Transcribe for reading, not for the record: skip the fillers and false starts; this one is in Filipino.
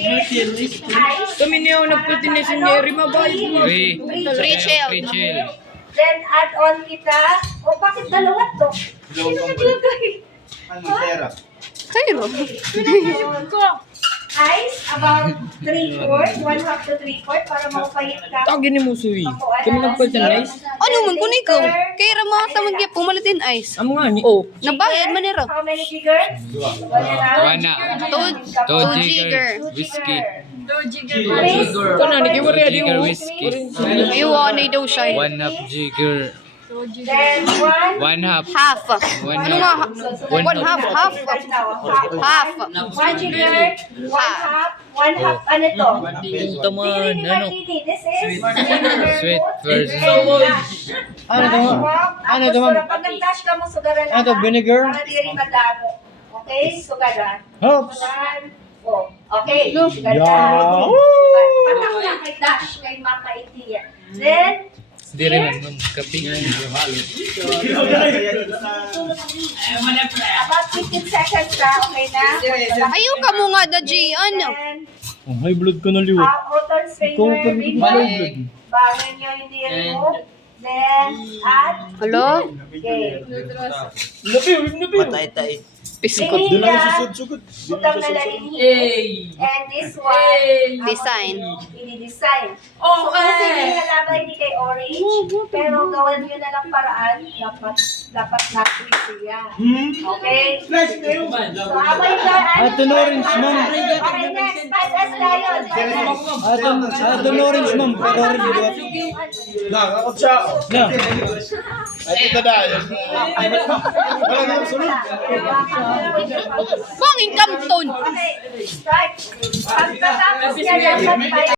ice. Kami niya nagputinis ni Rima ba? Rachel. Then add on kita. O bakit dalawa to? Sino naglagay? Kayo. Ice, about 3/4, 1/2 to 3/4 para maupayit ka. Tawagin ni Musuy. Kami nagputinis. Ano man kung ikaw? Kaya ramah tamang kaya pumalitin ice. Amo nga ni. Oh. Nabayad man nila. How many jigger? Wana. Two Two jigger. jigger. Whiskey. Ito na, nakiwari Two ali jigger mo. whiskey. Iwan ay daw siya. 1/2 jigger. Then 1 1/2. Half. Ano nga? One half. Half. 1 jigger, 1/2, 1/2, ano to? Taman, ano? This is Sweet version. Ano to? Ano to, ma'am? Pag nag-dash ka mo, sugaran lang. Ano to, vinegar? Para di rin madamo. Okay, sugaran. Hops. Sugaran. Oh, okay. Sugaran. Yeah. Patak na kay Dash, kay Mama Itia. Then, Hindi rin man kaping. about 15 seconds na, okay na? Ayaw ka mo nga, Daji. Ano? Then, Oh, high blood ka na liwat. outer Ikaw strainer, ka big high one. blood. Bangin nyo hindi remove. Then, add. Hello? Okay. Napi. Pisikot. Vanilla, butang na larinhi. And this one, Design. i-design. So, kasi hindi halaba, hindi kay orange. Pero gawin nyo na lang paraan. Dapat natin siya. Okay? So, abay dyan. Ato na orange, ma'am. Okay, next. 5S tayo. Ato na orange, ma'am. Pero orange liwat. Na. Banging kamton. Okay, start. Pagkatapos niya dapat